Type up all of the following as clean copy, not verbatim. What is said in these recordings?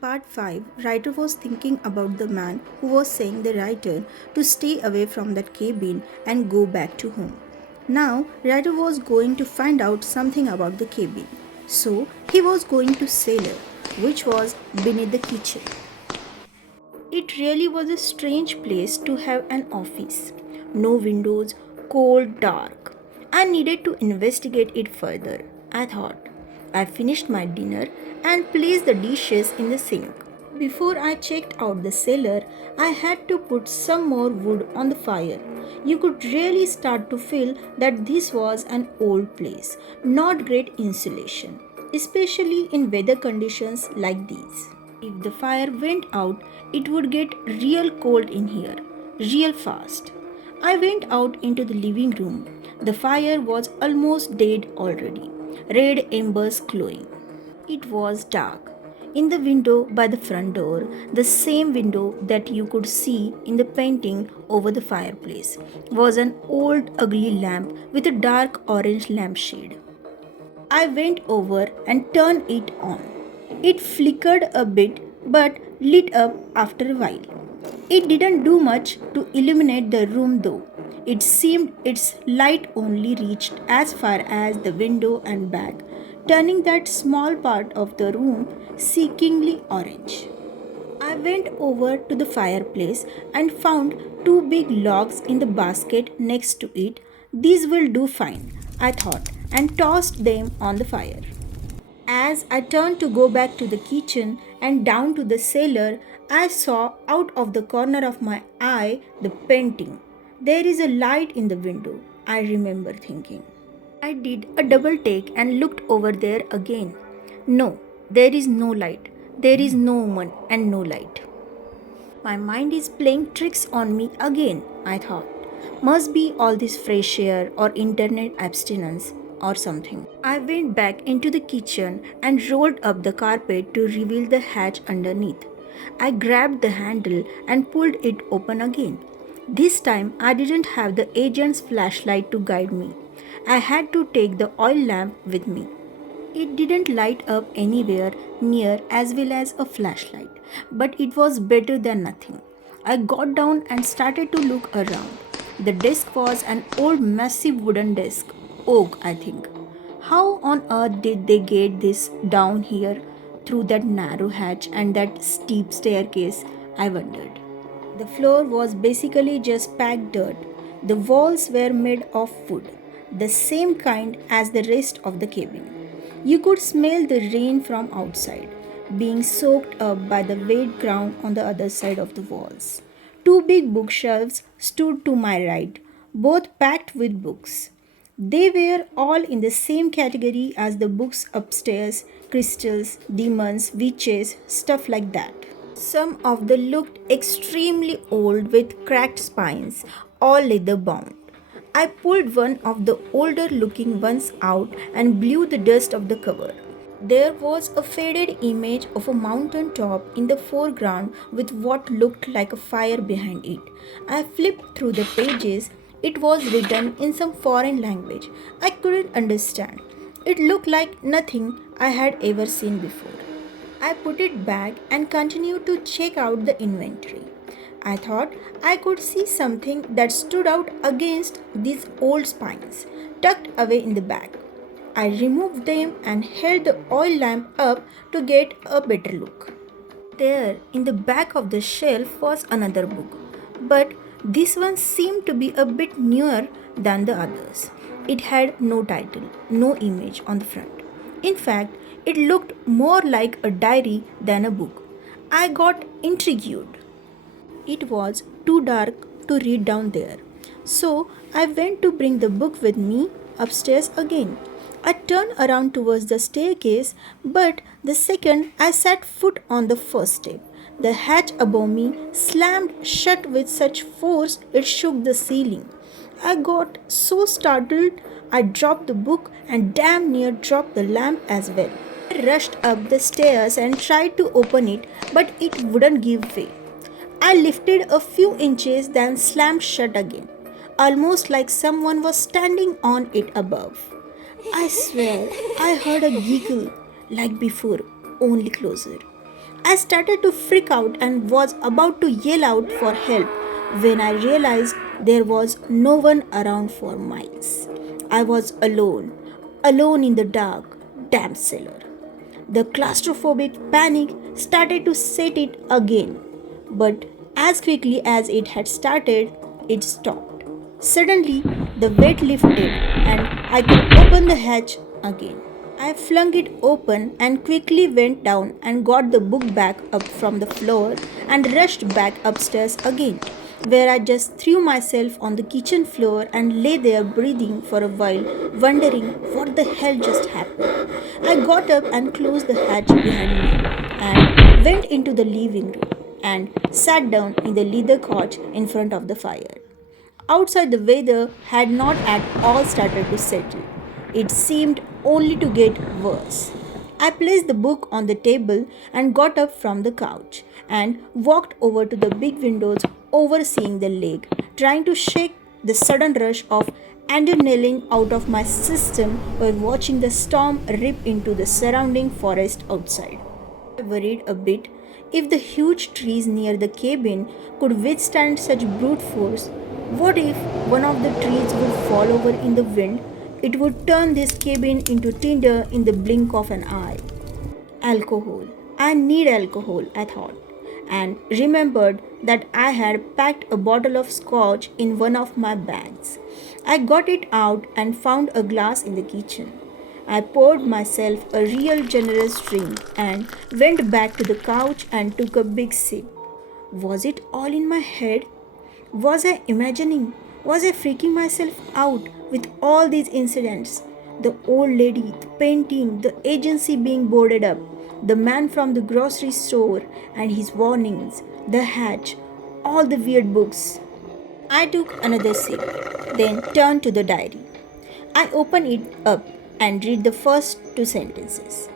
part 5, writer was thinking about the man who was saying the writer to stay away from that cabin and go back to home. Now, writer was going to find out something about the cabin. So, he was going to cellar, which was beneath the kitchen. It really was a strange place to have an office. No windows, cold, dark. I needed to investigate it further, I thought. I finished my dinner and placed the dishes in the sink. Before I checked out the cellar, I had to put some more wood on the fire. You could really start to feel that this was an old place, not great insulation, especially in weather conditions like these. If the fire went out, it would get real cold in here, real fast. I went out into the living room. The fire was almost dead already, red embers glowing. It was dark. In the window by the front door, the same window that you could see in the painting over the fireplace, was an old ugly lamp with a dark orange lampshade. I went over and turned it on. It flickered a bit but lit up after a while. It didn't do much to illuminate the room though. It seemed its light only reached as far as the window and back, turning that small part of the room seekingly orange. I went over to the fireplace and found two big logs in the basket next to it. These will do fine, I thought, and tossed them on the fire. As I turned to go back to the kitchen and down to the cellar, I saw out of the corner of my eye the painting. There is a light in the window, I remember thinking. I did a double take and looked over there again. No, there is no light. There is no woman and no light. My mind is playing tricks on me again, I thought. Must be all this fresh air or internet abstinence or something. I went back into the kitchen and rolled up the carpet to reveal the hatch underneath. I grabbed the handle and pulled it open again. This time I didn't have the agent's flashlight to guide me. I had to take the oil lamp with me. It didn't light up anywhere near as well as a flashlight, but it was better than nothing. I got down and started to look around. The desk was an old massive wooden desk, oak I think. How on earth did they get this down here through that narrow hatch and that steep staircase, I wondered. The floor was basically just packed dirt. The walls were made of wood, the same kind as the rest of the cabin. You could smell the rain from outside, being soaked up by the wet ground on the other side of the walls. Two big bookshelves stood to my right, both packed with books. They were all in the same category as the books upstairs: crystals, demons, witches, stuff like that. Some of them looked extremely old with cracked spines, all leather bound. I pulled one of the older looking ones out and blew the dust of the cover. There was a faded image of a mountain top in the foreground with what looked like a fire behind it. I flipped through the pages. It was written in some foreign language I couldn't understand. It looked like nothing I had ever seen before. I put it back and continued to check out the inventory. I thought I could see something that stood out against these old spines, tucked away in the back. I removed them and held the oil lamp up to get a better look. There, in the back of the shelf, was another book, but this one seemed to be a bit newer than the others. It had no title, no image on the front. In fact, it looked more like a diary than a book. I got intrigued. It was too dark to read down there, so I went to bring the book with me upstairs again. I turned around towards the staircase, but the second I set foot on the first step, the hatch above me slammed shut with such force it shook the ceiling. I got so startled I dropped the book and damn near dropped the lamp as well. I rushed up the stairs and tried to open it, but it wouldn't give way. I lifted a few inches, then slammed shut again, almost like someone was standing on it above. I swear I heard a giggle like before, only closer. I started to freak out and was about to yell out for help when I realized there was no one around for miles. I was alone, alone in the dark, damp cellar. The claustrophobic panic started to set it again, but as quickly as it had started, it stopped. Suddenly, the weight lifted and I could open the hatch again. I flung it open and quickly went down and got the book back up from the floor and rushed back upstairs again, where I just threw myself on the kitchen floor and lay there breathing for a while, wondering what the hell just happened. I got up and closed the hatch behind me and went into the living room and sat down in the leather couch in front of the fire. Outside, the weather had not at all started to settle. It seemed only to get worse. I placed the book on the table and got up from the couch and walked over to the big windows overseeing the lake, trying to shake the sudden rush of adrenaline out of my system while watching the storm rip into the surrounding forest outside. I worried a bit if the huge trees near the cabin could withstand such brute force. What if one of the trees would fall over in the wind? It would turn this cabin into tinder in the blink of an eye. Alcohol. I need alcohol, I thought, and remembered that I had packed a bottle of scotch in one of my bags. I got it out and found a glass in the kitchen. I poured myself a real generous drink and went back to the couch and took a big sip. Was it all in my head? Was I imagining? Was I freaking myself out with all these incidents? The old lady, the painting, the agency being boarded up, the man from the grocery store and his warnings, the hatch, all the weird books. I took another sip, then turned to the diary. I open it up and read the first two sentences.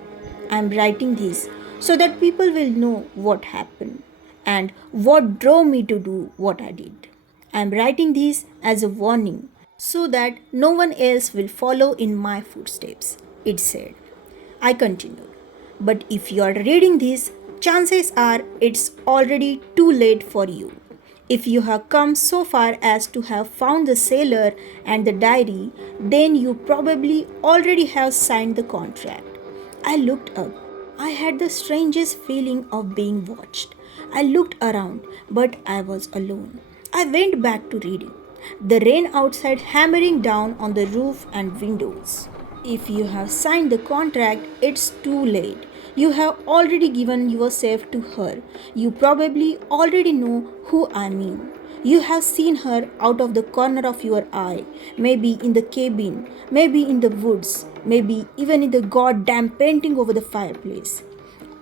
I am writing this so that people will know what happened and what drove me to do what I did. I am writing this as a warning so that no one else will follow in my footsteps, it said. I continued. But if you are reading this, chances are it's already too late for you. If you have come so far as to have found the sailor and the diary, then you probably already have signed the contract. I looked up. I had the strangest feeling of being watched. I looked around, but I was alone. I went back to reading. The rain outside hammering down on the roof and windows. If you have signed the contract, it's too late. You have already given yourself to her. You probably already know who I mean. You have seen her out of the corner of your eye, maybe in the cabin, maybe in the woods, maybe even in the goddamn painting over the fireplace.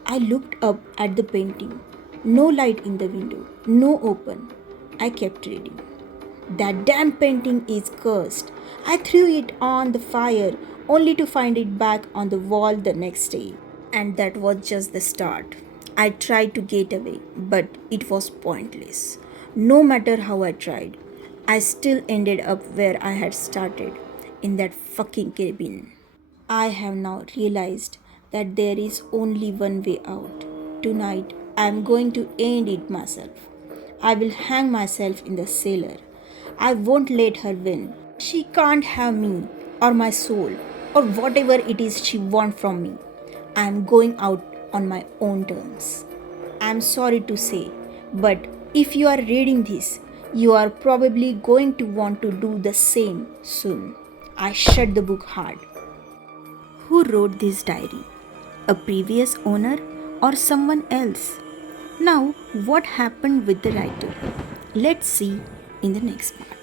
I looked up at the painting. No light in the window, no open. I kept reading. That damn painting is cursed. I threw it on the fire only to find it back on the wall the next day. And that was just the start. I tried to get away, but it was pointless. No matter how I tried, I still ended up where I had started, in that fucking cabin. I have now realized that there is only one way out. Tonight, I am going to end it myself. I will hang myself in the cellar. I won't let her win. She can't have me, or my soul, or whatever it is she wants from me. I am going out on my own terms. I am sorry to say, but if you are reading this, you are probably going to want to do the same soon. I shut the book hard. Who wrote this diary? A previous owner or someone else? Now, what happened with the writer? Let's see in the next part.